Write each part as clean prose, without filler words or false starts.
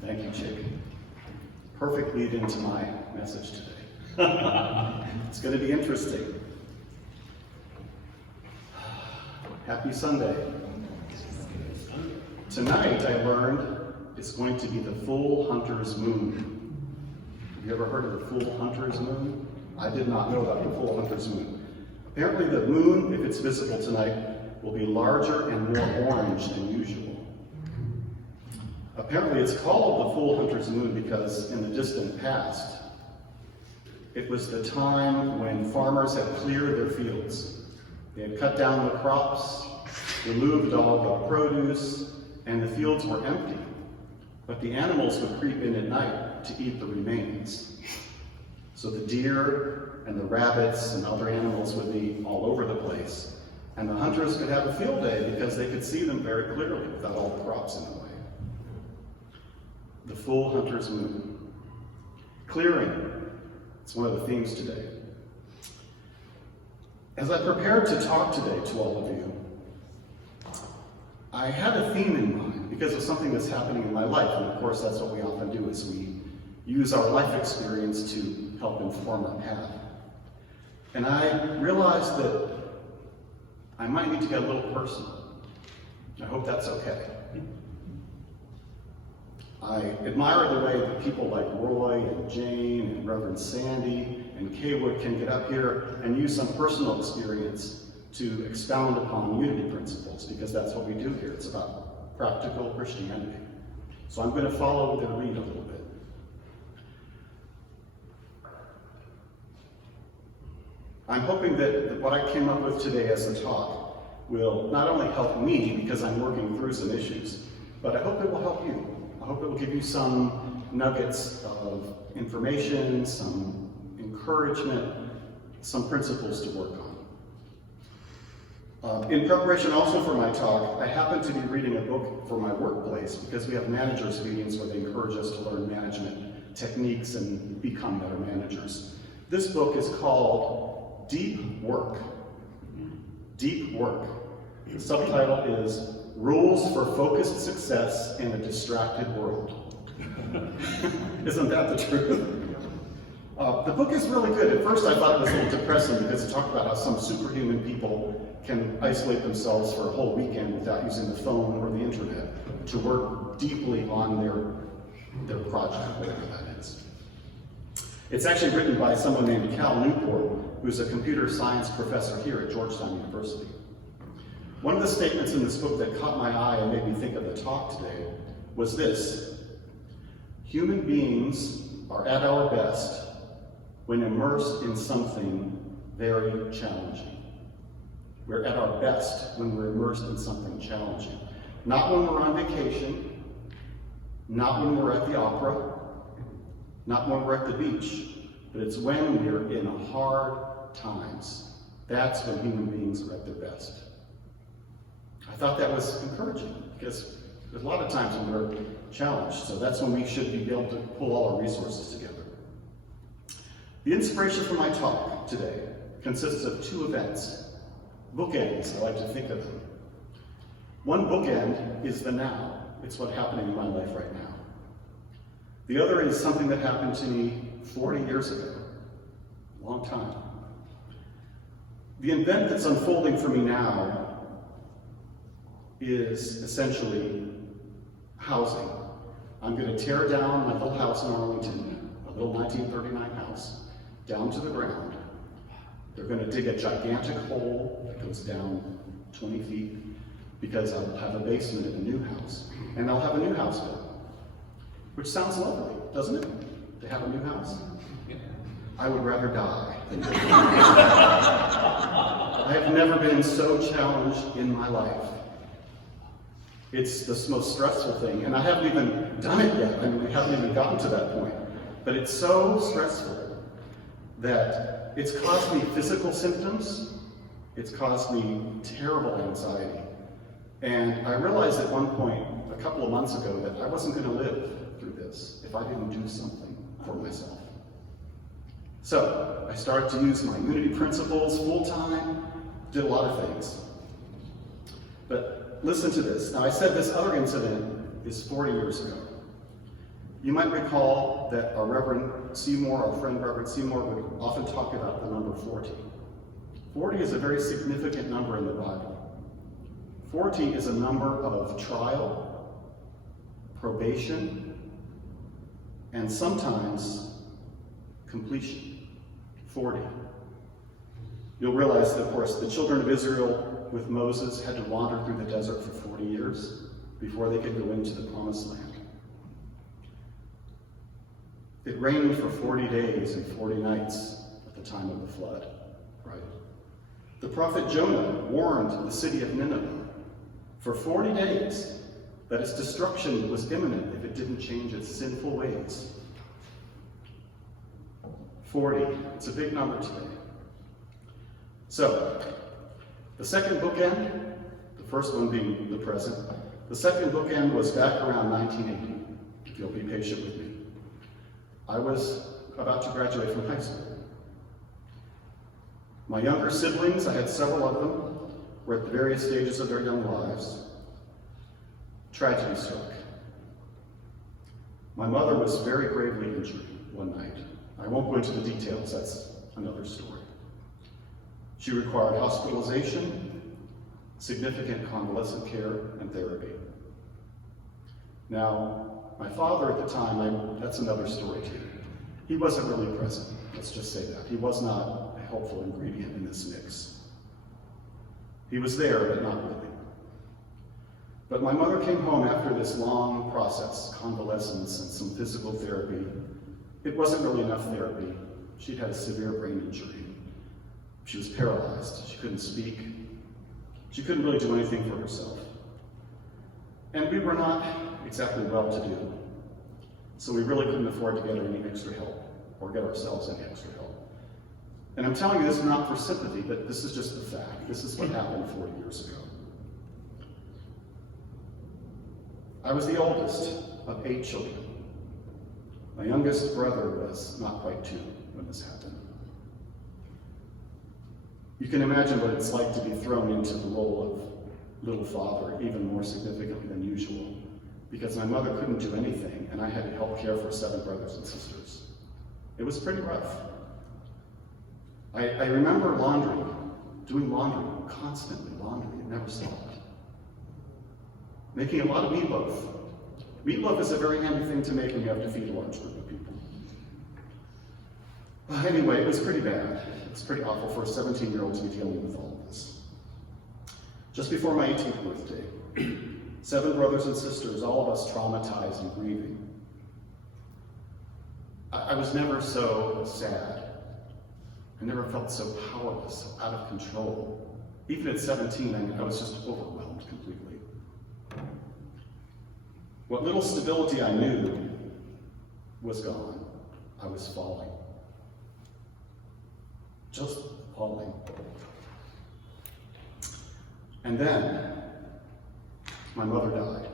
Thank you, Chic. Perfect lead into my message today. It's going to be interesting. Happy Sunday. Tonight I learned it's going to be the full hunter's moon. Have you ever heard of the full hunter's moon? I did not know about the full hunter's moon. Apparently the moon, if it's visible tonight, will be larger and more orange than usual. Apparently it's called the full hunter's moon because in the distant past, it was the time when farmers had cleared their fields. They had cut down the crops, removed all the produce, and the fields were empty. But the animals would creep in at night to eat the remains. So the deer and the rabbits and other animals would be all over the place. And the hunters could have a field day because they could see them very clearly without all the crops in the way. The full hunter's moon. Clearing. It's one of the themes today. As I prepared to talk today to all of you, I had a theme in mind because of something that's happening in my life. And of course, that's what we often do, is we use our life experience to help inform our path. And I realized that I might need to get a little personal. I hope that's okay. I admire the way that people like Roy and Jane and Reverend Sandy and Kaywood can get up here and use some personal experience to expound upon unity principles, because that's what we do here. It's about practical Christianity. So I'm going to follow their lead a little bit. I'm hoping that what I came up with today as a talk will not only help me, because I'm working through some issues, but I hope it will help you. I hope it will give you some nuggets of information, some encouragement, some principles to work on. In preparation also for my talk, I happen to be reading a book for my workplace, because we have managers meetings where they encourage us to learn management techniques and become better managers. This book is called Deep Work. Deep Work. The subtitle is Rules for Focused Success in a Distracted World. Isn't that the truth? The book is really good. At first I thought it was a little depressing, because it talked about how some superhuman people can isolate themselves for a whole weekend without using the phone or the internet to work deeply on their project, whatever that is. It's actually written by someone named Cal Newport, who's a computer science professor here at Georgetown University. One of the statements in this book that caught my eye and made me think of the talk today was this: human beings are at our best when immersed in something very challenging. We're at our best when we're immersed in something challenging. Not when we're on vacation, not when we're at the opera, not when we're at the beach, but it's when we're in hard times. That's when human beings are at their best. I thought that was encouraging, because there's a lot of times when we're challenged, so that's when we should be able to pull all our resources together. The inspiration for my talk today consists of two events. Bookends, I like to think of them. One bookend is the now. It's what's happening in my life right now. The other is something that happened to me 40 years ago, a long time. The event that's unfolding for me now is essentially housing. I'm going to tear down my little house in Arlington, a little 1939 house, down to the ground. They're going to dig a gigantic hole that goes down 20 feet, because I'll have a basement in a new house, and I'll have a new house built. Which sounds lovely, doesn't it? To have a new house? I would rather die than live. I have never been so challenged in my life. It's the most stressful thing, and I haven't even done it yet. I mean, we haven't even gotten to that point. But it's so stressful that it's caused me physical symptoms. It's caused me terrible anxiety. And I realized at one point, a couple of months ago, that I wasn't going to live through this if I didn't do something for myself. So I started to use my unity principles full-time, did a lot of things. But listen to this. Now, I said this other incident is 40 years ago. You might recall that our Reverend Seymour, our friend Reverend Seymour, would often talk about the number 40. 40 is a very significant number in the Bible. 40 is a number of trial, probation, and sometimes completion. 40. You'll realize that, of course, the children of Israel with Moses had to wander through the desert for 40 years before they could go into the promised land. It rained for 40 days and 40 nights at the time of the flood, right? The prophet Jonah warned the city of Nineveh for 40 days that its destruction was imminent if it didn't change its sinful ways. 40, it's a big number today. So, the second bookend, the first one being the present, the second bookend was back around 1980, if you'll be patient with me. I was about to graduate from high school. My younger siblings, I had several of them, were at the various stages of their young lives. Tragedy struck. My mother was very gravely injured one night. I won't go into the details, that's another story. She required hospitalization, significant convalescent care, and therapy. Now, My father at the time, that's another story too. He wasn't really present, let's just say that. He was not a helpful ingredient in this mix. He was there, but not really. But my mother came home after this long process, convalescence and some physical therapy. It wasn't really enough therapy. She'd had a severe brain injury. She was paralyzed. She couldn't speak. She couldn't really do anything for herself. And we were not exactly well-to-do. So we really couldn't afford to get her any extra help or get ourselves any extra help. And I'm telling you this not for sympathy, but this is just the fact. This is what happened 40 years ago. I was the oldest of 8 children. My youngest brother was not quite 2 when this happened. You can imagine what it's like to be thrown into the role of little father, even more significantly than usual, because my mother couldn't do anything, and I had to help care for 7 brothers and sisters. It was pretty rough. I remember doing laundry, constantly laundry, it never stopped. Making a lot of meatloaf. Meatloaf is a very handy thing to make when you have to feed a large group of people. Anyway, it was pretty bad. It's pretty awful for a 17-year-old to be dealing with all of this. Just before my 18th birthday, 7 brothers and sisters, all of us traumatized and grieving. I was never so sad. I never felt so powerless, so out of control. Even at 17, I was just overwhelmed completely. What little stability I knew was gone. I was falling. Just falling. And then, my mother died.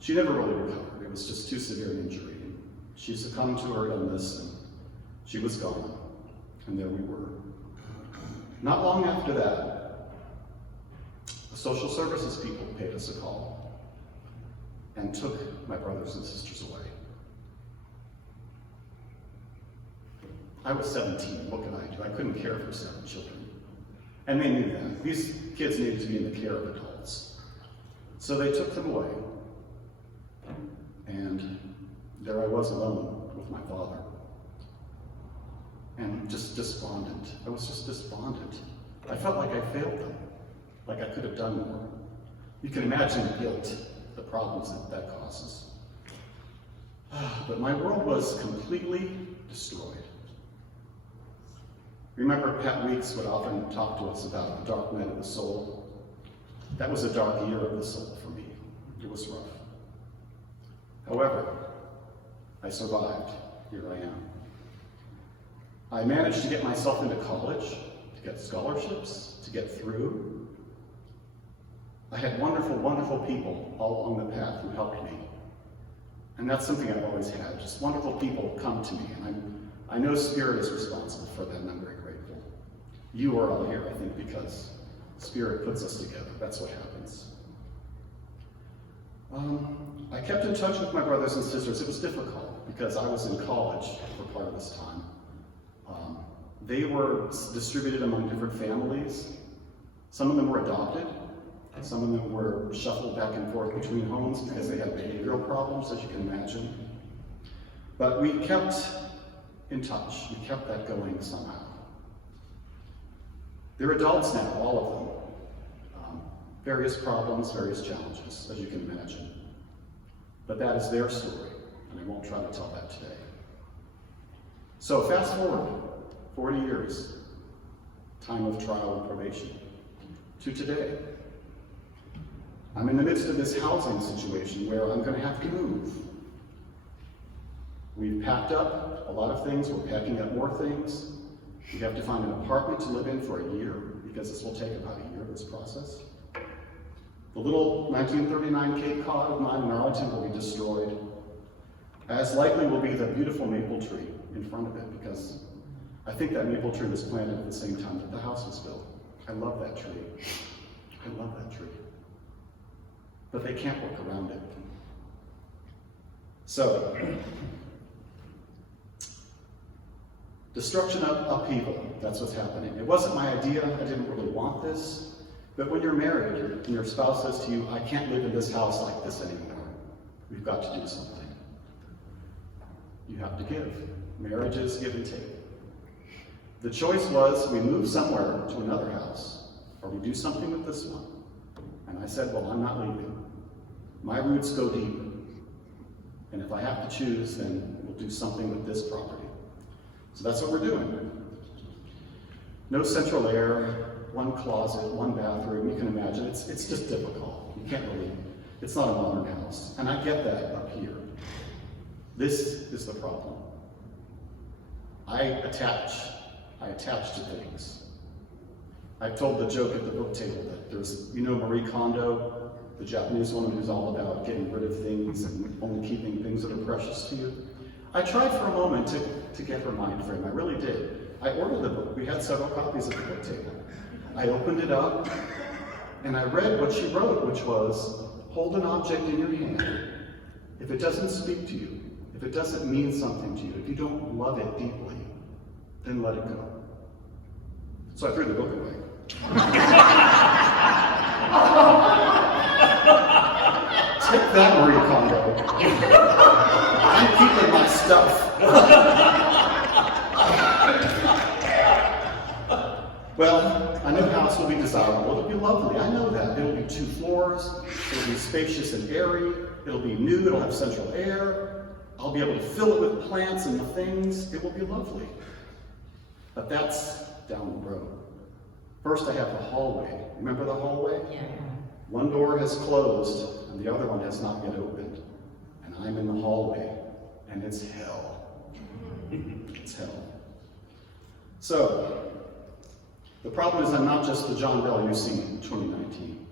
She never really recovered. It was just too severe an injury. She succumbed to her illness, and she was gone. And there we were. Not long after that, the social services people paid us a call and took my brothers and sisters away. I was 17, what could I do? I couldn't care for 7 children. And they knew that. These kids needed to be in the care of adults. So they took them away. And there I was alone with my father. And just despondent. I was just despondent. I felt like I failed them, like I could have done more. You can imagine the guilt, the problems that causes. But my world was completely destroyed. Remember, Pat Weeks would often talk to us about the dark night of the soul. That was a dark year of the soul for me. It was rough. However, I survived. Here I am. I managed to get myself into college, to get scholarships, to get through. I had wonderful, wonderful people all along the path who helped me. And that's something I've always had, just wonderful people come to me, and I know Spirit is responsible for that, and I'm very grateful. You are all here, I think, because Spirit puts us together. That's what happens. I kept in touch with my brothers and sisters. It was difficult because I was in college for part of this time. They were distributed among different families. Some of them were adopted. Some of them were shuffled back and forth between homes because they had behavioral problems, as you can imagine. But we kept in touch. We kept that going somehow. They're adults now, all of them. Various problems, various challenges, as you can imagine. But that is their story, and I won't try to tell that today. So fast forward 40 years, time of trial and probation, to today. I'm in the midst of this housing situation where I'm going to have to move. We've packed up a lot of things. We're packing up more things. We have to find an apartment to live in for a year, because this will take about a year, this process. The little 1939 Cape Cod of mine in Arlington will be destroyed. As likely will be the beautiful maple tree in front of it, because I think that maple tree was planted at the same time that the house was built. I love that tree. I love that tree. But they can't work around it. So, destruction of upheaval, that's what's happening. It wasn't my idea, I didn't really want this. But when you're married and your spouse says to you, I can't live in this house like this anymore. we've got to do something. You have to give. Marriage is give and take. The choice was we move somewhere to another house, or we do something with this one. And I said, well, I'm not leaving. My roots go deep. And if I have to choose, then we'll do something with this property. So that's what we're doing. No central air, one closet, one bathroom. You can imagine, it's just difficult. You can't really, it's not a modern house. And I get that up here. This is the problem. I attach to things. I told the joke at the book table that there's, you know, Marie Kondo, the Japanese woman who's all about getting rid of things and only keeping things that are precious to you. I tried for a moment to get her mind frame. I really did. I ordered the book. We had several copies at the book table. I opened it up and I read what she wrote, which was, hold an object in your hand. If it doesn't speak to you, if it doesn't mean something to you, if you don't love it deeply, then let it go. So I threw the book away. Take that, Marie Kondo. I'm keeping my stuff. Well, a new house will be desirable. It'll be lovely. I know that. It'll be 2 floors. It'll be spacious and airy. It'll be new. It'll have central air. I'll be able to fill it with plants and things. It will be lovely. But that's down the road. First, I have the hallway. Remember the hallway? Yeah. One door has closed, and the other one has not yet opened. And I'm in the hallway, and it's hell. It's hell. So, the problem is I'm not just the John Bell you've seen in 2019.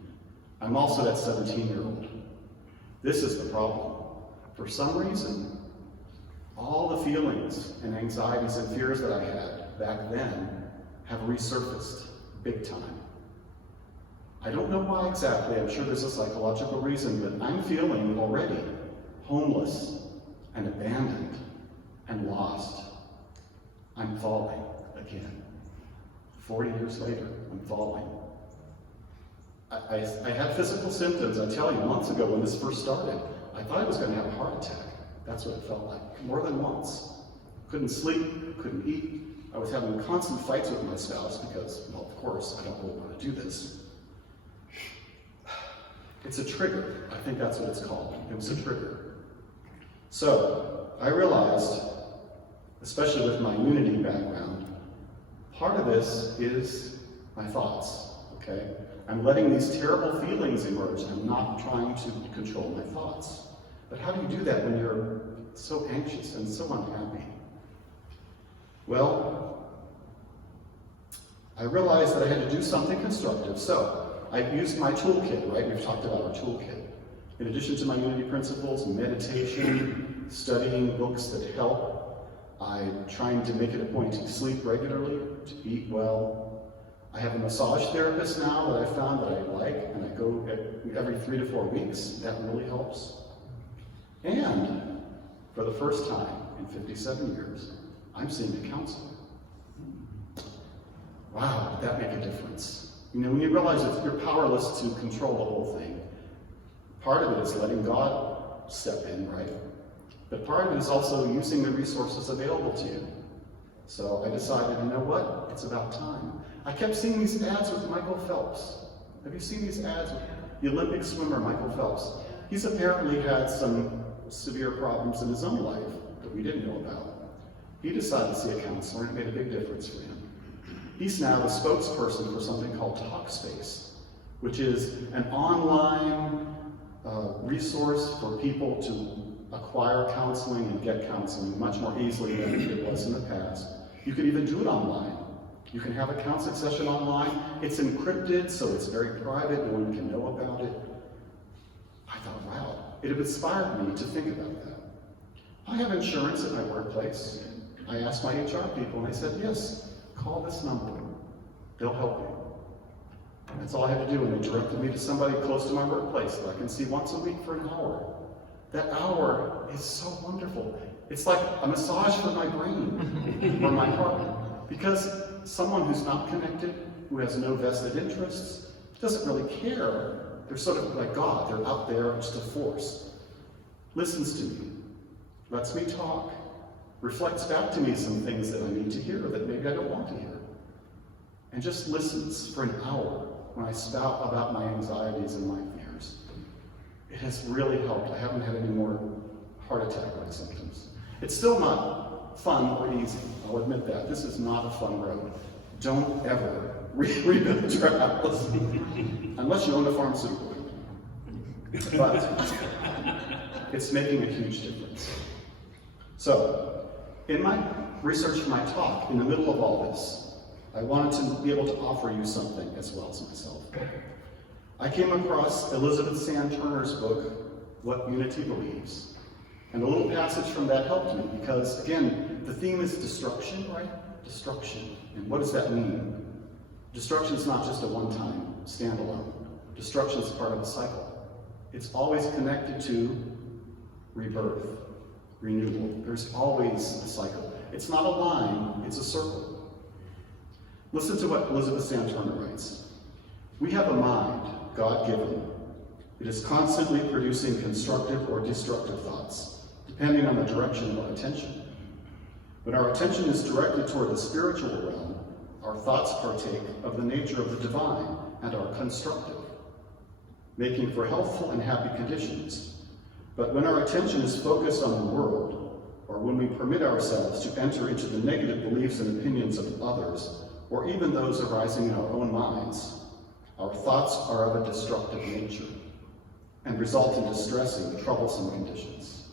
I'm also that 17-year-old. This is the problem. For some reason, all the feelings and anxieties and fears that I had back then have resurfaced big time. I don't know why exactly. I'm sure there's a psychological reason, but I'm feeling already homeless and abandoned and lost. I'm falling again. 40 years later, I'm falling. I had physical symptoms. I tell you, months ago when this first started, I thought I was going to have a heart attack. That's what it felt like, more than once. Couldn't sleep, couldn't eat. I was having constant fights with my spouse because, well, of course, I don't really want to do this. It's a trigger. I think that's what it's called. It was a trigger. So, I realized, especially with my Unity background, part of this is my thoughts, okay? I'm letting these terrible feelings emerge and I'm not trying to control my thoughts. But how do you do that when you're so anxious and so unhappy? Well, I realized that I had to do something constructive. So I used my toolkit, right? We've talked about our toolkit. In addition to my Unity principles, meditation, studying books that help, I'm trying to make it a point to sleep regularly, to eat well. I have a massage therapist now that I found that I like, and I go every 3 to 4 weeks. That really helps. And for the first time in 57 years, I'm seeing a counselor. Wow, did that make a difference? You know, when you realize that you're powerless to control the whole thing, part of it is letting God step in, right? But part of it is also using the resources available to you. So I decided, you know what? It's about time. I kept seeing these ads with Michael Phelps. Have you seen these ads with the Olympic swimmer Michael Phelps? He's apparently had some severe problems in his own life that we didn't know about. He decided to see a counselor and it made a big difference for him. He's now the spokesperson for something called Talkspace, which is an online resource for people to acquire counseling and get counseling much more easily than it was in the past. You can even do it online. You can have a counseling session online. It's encrypted, so it's very private. No one can know about it. I thought, wow, it inspired me to think about that. I have insurance at my workplace. I asked my HR people, and they said, yes, call this number. They'll help you. That's all I had to do, and they directed me to somebody close to my workplace that I can see once a week for an hour. That hour is so wonderful. It's like a massage for my brain or my heart. Because someone who's not connected, who has no vested interests, doesn't really care. They're sort of like God. They're out there just a force. listens to me, lets me talk, reflects back to me some things that I need to hear that maybe I don't want to hear, and just listens for an hour when I spout about my anxieties and my fears. It has really helped. I haven't had any more heart attack-like symptoms. It's still not fun or easy. I'll admit that. This is not a fun road. Don't ever rebuild your house unless you own a pharmaceutical company. But it's making a huge difference. So, in my research for my talk, in the middle of all this, I wanted to be able to offer you something as well as myself. I came across Elizabeth Sand Turner's book, What Unity Believes. And a little passage from that helped me because, again, the theme is destruction, right? Destruction. And what does that mean? Destruction is not just a one-time standalone. Destruction is part of a cycle. It's always connected to rebirth, renewal. There's always a cycle. It's not a line, it's a circle. Listen to what Elizabeth Sand Turner writes. We have a mind, God-given. It is constantly producing constructive or destructive thoughts, depending on the direction of our attention. When our attention is directed toward the spiritual realm, our thoughts partake of the nature of the divine and are constructive, making for healthful and happy conditions. But when our attention is focused on the world, or when we permit ourselves to enter into the negative beliefs and opinions of others, or even those arising in our own minds, our thoughts are of a destructive nature and result in distressing, troublesome conditions.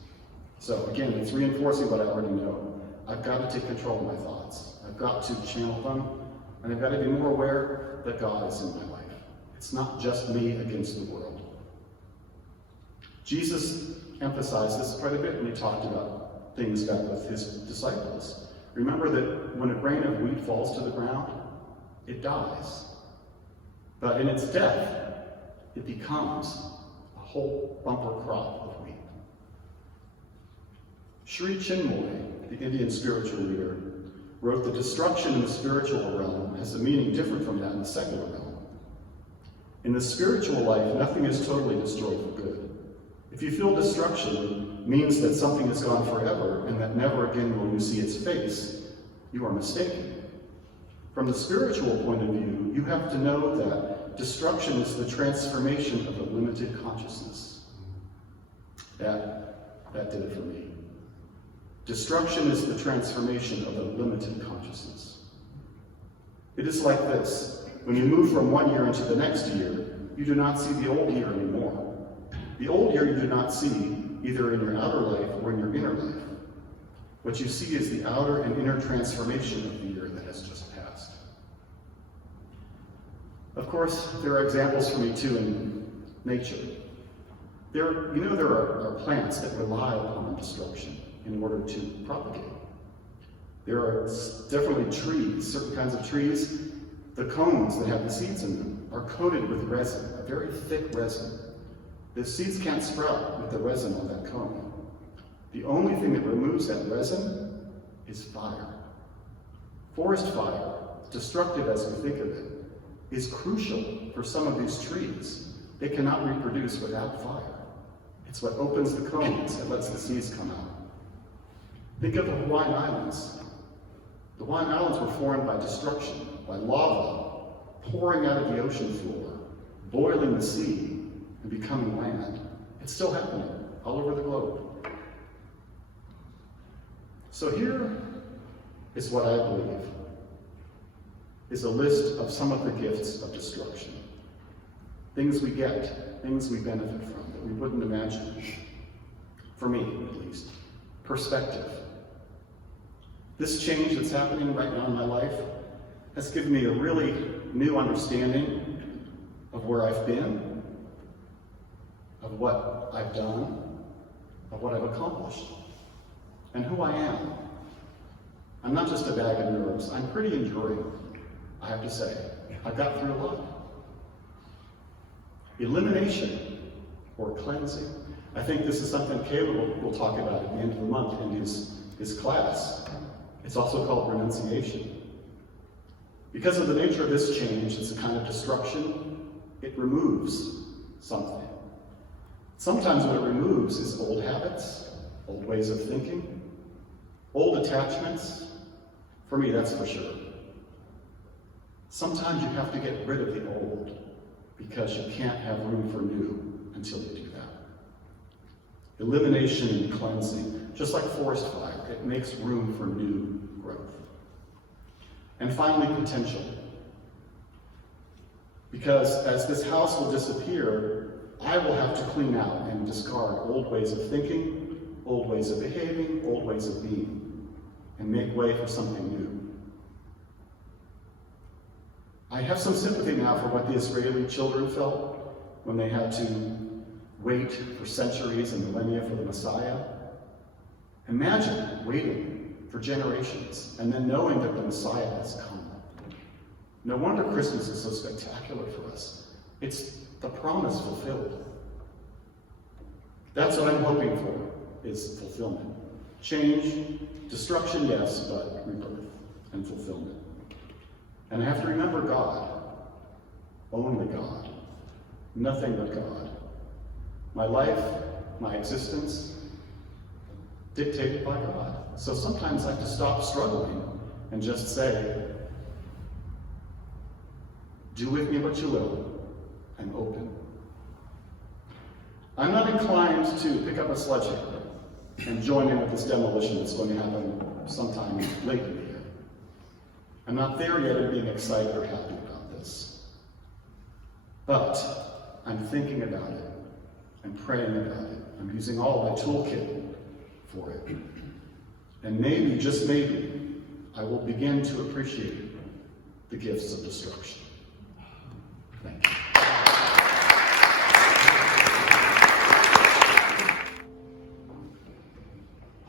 So again, it's reinforcing what I already know. I've got to take control of my thoughts. I've got to channel them, and I've got to be more aware that God is in my life. It's not just me against the world. Jesus emphasized this quite a bit when he talked about things back with his disciples. Remember that when a grain of wheat falls to the ground, it dies. But in its death, it becomes a whole bumper crop of wheat. Sri Chinmoy, the Indian spiritual leader, wrote that destruction in the spiritual realm has a meaning different from that in the secular realm. In the spiritual life, nothing is totally destroyed for good. If you feel destruction means that something is gone forever and that never again will you see its face, you are mistaken. From the spiritual point of view, you have to know that destruction is the transformation of a limited consciousness. That did it for me. Destruction is the transformation of a limited consciousness. It is like this. When you move from one year into the next year, you do not see the old year anymore. The old year you do not see either in your outer life or in your inner life. What you see is the outer and inner transformation of the year that has just passed. Of course, there are examples for me too in nature. There are plants that rely upon destruction in order to propagate. There are definitely trees, certain kinds of trees, the cones that have the seeds in them are coated with resin, a very thick resin. The seeds can't sprout with the resin on that cone. The only thing that removes that resin is fire. Forest fire, destructive as we think of it, is crucial for some of these trees. They cannot reproduce without fire. It's what opens the cones and lets the seeds come out. Think of the Hawaiian Islands. The Hawaiian Islands were formed by destruction, by lava pouring out of the ocean floor, boiling the sea, and becoming land. It's still happening all over the globe. So here is what I believe is a list of some of the gifts of destruction. Things we get, things we benefit from that we wouldn't imagine. For me, at least. Perspective. This change that's happening right now in my life has given me a really new understanding of where I've been, of what I've done, of what I've accomplished, and who I am. I'm not just a bag of nerves. I'm pretty enduring, I have to say. I've got through a lot. Elimination, or cleansing. I think this is something Caleb will talk about at the end of the month in his class. It's also called renunciation. Because of the nature of this change, it's a kind of destruction. It removes something. Sometimes what it removes is old habits, old ways of thinking, old attachments. For me, that's for sure. Sometimes you have to get rid of the old because you can't have room for new until you do that. Elimination and cleansing, just like forest fire, it makes room for new growth. And finally, potential. Because as this house will disappear, I will have to clean out and discard old ways of thinking, old ways of behaving, old ways of being, and make way for something new. I have some sympathy now for what the Israeli children felt when they had to wait for centuries and millennia for the Messiah. Imagine waiting for generations and then knowing that the Messiah has come. No wonder Christmas is so spectacular for us. It's the promise fulfilled. That's what I'm hoping for, is fulfillment. Change, destruction, yes, but rebirth and fulfillment. And I have to remember God, only God, nothing but God. My life, my existence, dictated by God. So sometimes I have to stop struggling and just say, do with me what you will. I'm open. I'm not inclined to pick up a sledgehammer and join in with this demolition that's going to happen sometime late in the year. I'm not there yet in being excited or happy about this. But I'm thinking about it. I'm praying about it. I'm using all of my toolkit for it. And maybe, just maybe, I will begin to appreciate the gifts of destruction. Thank you.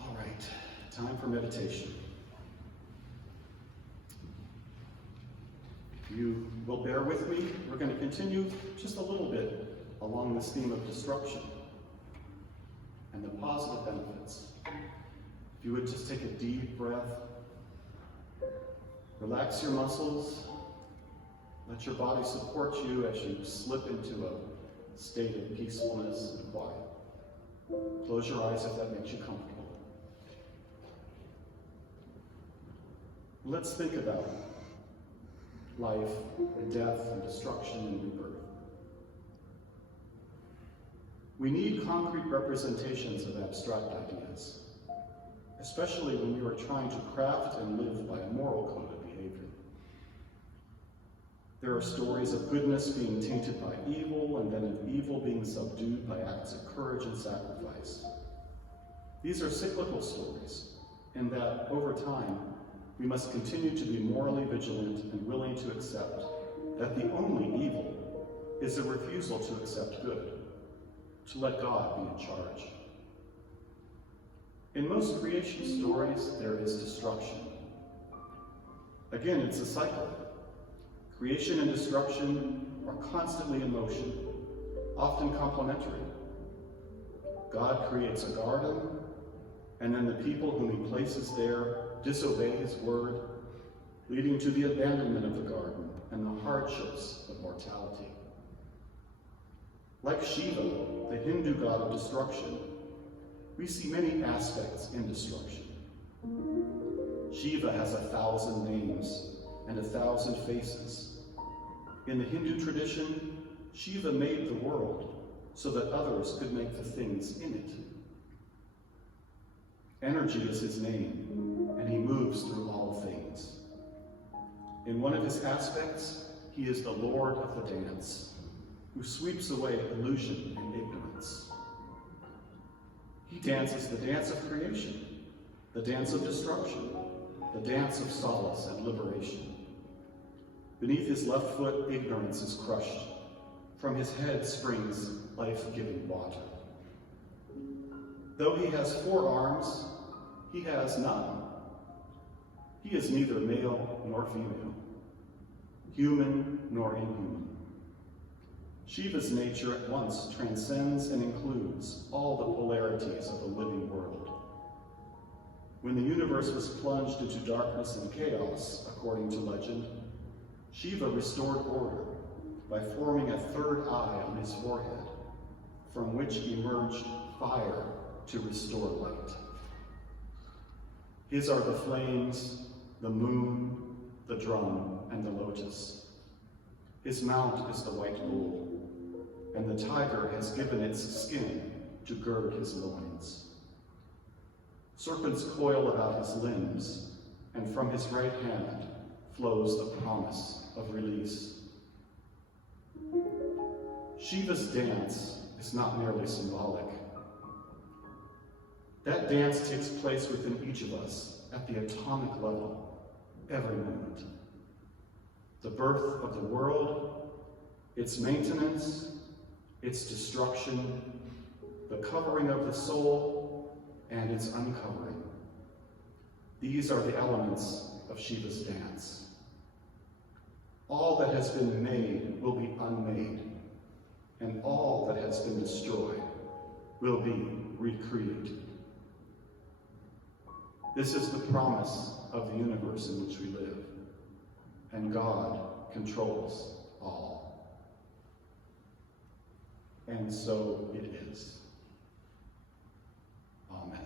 All right, time for meditation. If you will bear with me, we're going to continue just a little bit along this theme of destruction and the positive benefits. If you would just take a deep breath, relax your muscles, let your body support you as you slip into a state of peacefulness and quiet. Close your eyes if that makes you comfortable. Let's think about life and death and destruction and rebirth. We need concrete representations of abstract ideas, especially when you are trying to craft and live by a moral code of behavior. There are stories of goodness being tainted by evil, and then of evil being subdued by acts of courage and sacrifice. These are cyclical stories, in that over time, we must continue to be morally vigilant and willing to accept that the only evil is a refusal to accept good, to let God be in charge. In most creation stories, there is destruction. Again, it's a cycle. Creation and destruction are constantly in motion, often complementary. God creates a garden, and then the people whom he places there disobey his word, leading to the abandonment of the garden and the hardships of mortality. Like Shiva, the Hindu god of destruction, we see many aspects in destruction. Shiva has 1,000 names and 1,000 faces. In the Hindu tradition, Shiva made the world so that others could make the things in it. Energy is his name, and he moves through all things. In one of his aspects, he is the Lord of the dance, who sweeps away illusion and ignorance. He dances the dance of creation, the dance of destruction, the dance of solace and liberation. Beneath his left foot, ignorance is crushed. From his head springs life-giving water. Though he has 4 arms, he has none. He is neither male nor female, human nor inhuman. Shiva's nature at once transcends and includes all the polarities of the living world. When the universe was plunged into darkness and chaos, according to legend, Shiva restored order by forming a 3rd eye on his forehead, from which emerged fire to restore light. His are the flames, the moon, the drum, and the lotus. His mount is the white bull, and the tiger has given its skin to gird his loins. Serpents coil about his limbs, and from his right hand flows the promise of release. Shiva's dance is not merely symbolic. That dance takes place within each of us at the atomic level, every moment. The birth of the world, its maintenance, its destruction, the covering of the soul, and its uncovering. These are the elements of Shiva's dance. All that has been made will be unmade, and all that has been destroyed will be recreated. This is the promise of the universe in which we live, and God controls all. And so it is. Amen.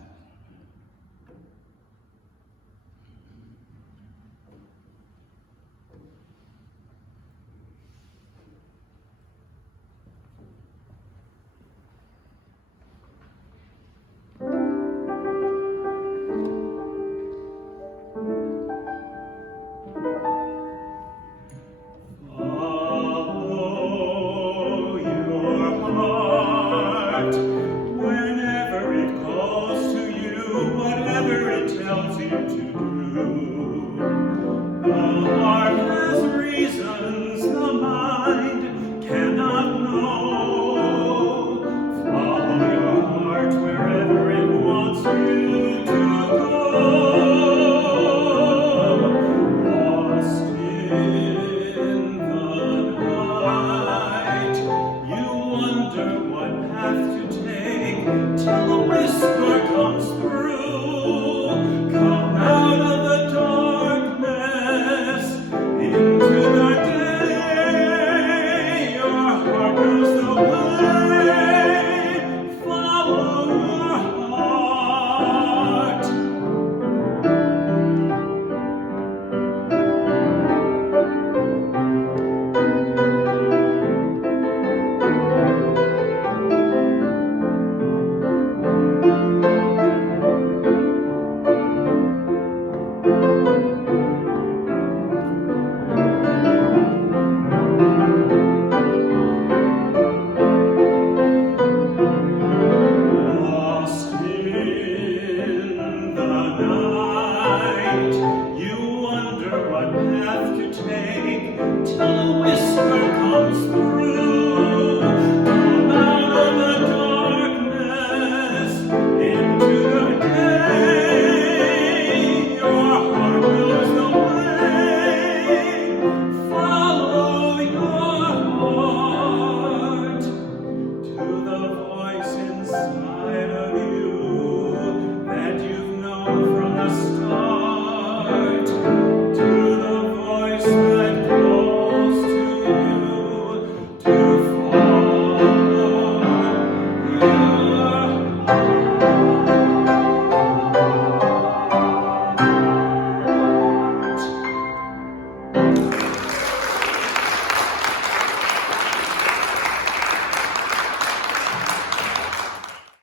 Till the whistle